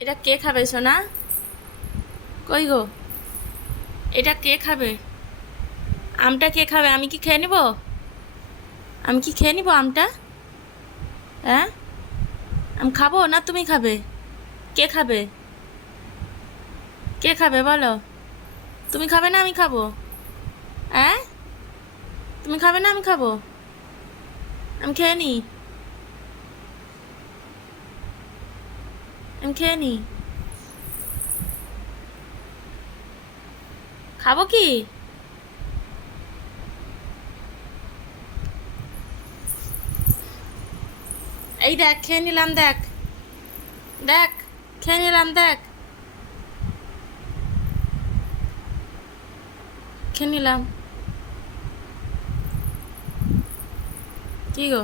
এটা কে খাবে সোনা? কই গো? এটা কে খাবে? আমটা কে খাবে? আমি কি খেয়ে নিব? আমি কি খেয়ে নিব আমটা? হ্যাঁ? আমি খাব না তুমি খাবে? কে খাবে? কে খাবে বলো? তুমি খাবে না আমি খাব? হ্যাঁ? তুমি খাবে না আমি খাব? আমি খেয়ে নিই আমি খেয়ে নিই খাব কি? এই দেখ, খেয়ে নিলাম, দেখ। দেখ, খেয়ে নিলাম, দেখ। খেয়ে নিলাম। কি গো?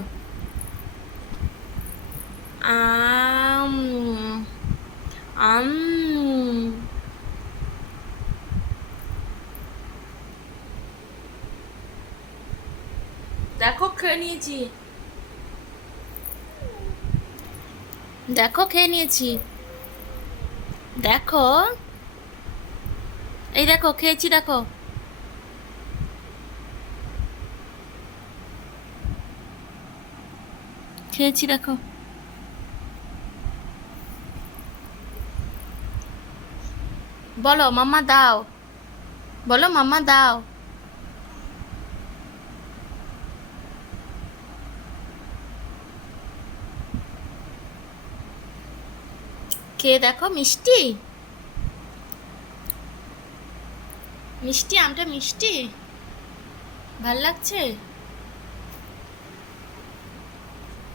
আম। আম। দেখো খেয়ে নিয়েছি। দেখো খেয়ে নিয়েছি। দেখো। এই দেখো খেয়েছি দেখো। খেয়েছি দেখো। বলো, মাম্মা দাও। বলো, মাম্মা দাও। খেয়ে দেখো? মিষ্টি? মিষ্টি, আমটা মিষ্টি? ভালো লাগছে?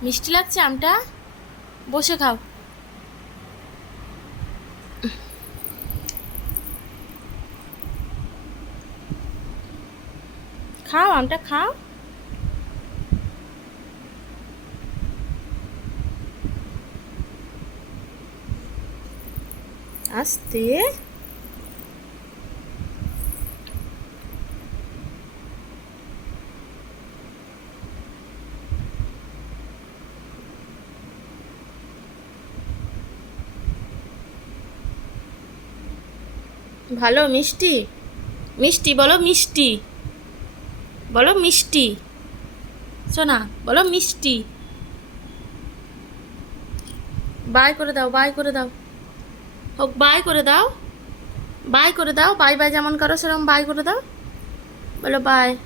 মিষ্টি লাগছে আমটা? বসে খাও। খাও আমটা খাও। আস্তে। ভালো মিষ্টি। মিষ্টি বলো মিষ্টি। বলো মিষ্টি। সোনা, বলো মিষ্টি। বাই করে দাও, বাই করে দাও। হোক, বাই করে দাও। বাই করে দাও, বাই বাই যেমন করো সেরকম বাই করে দাও। বলো বাই।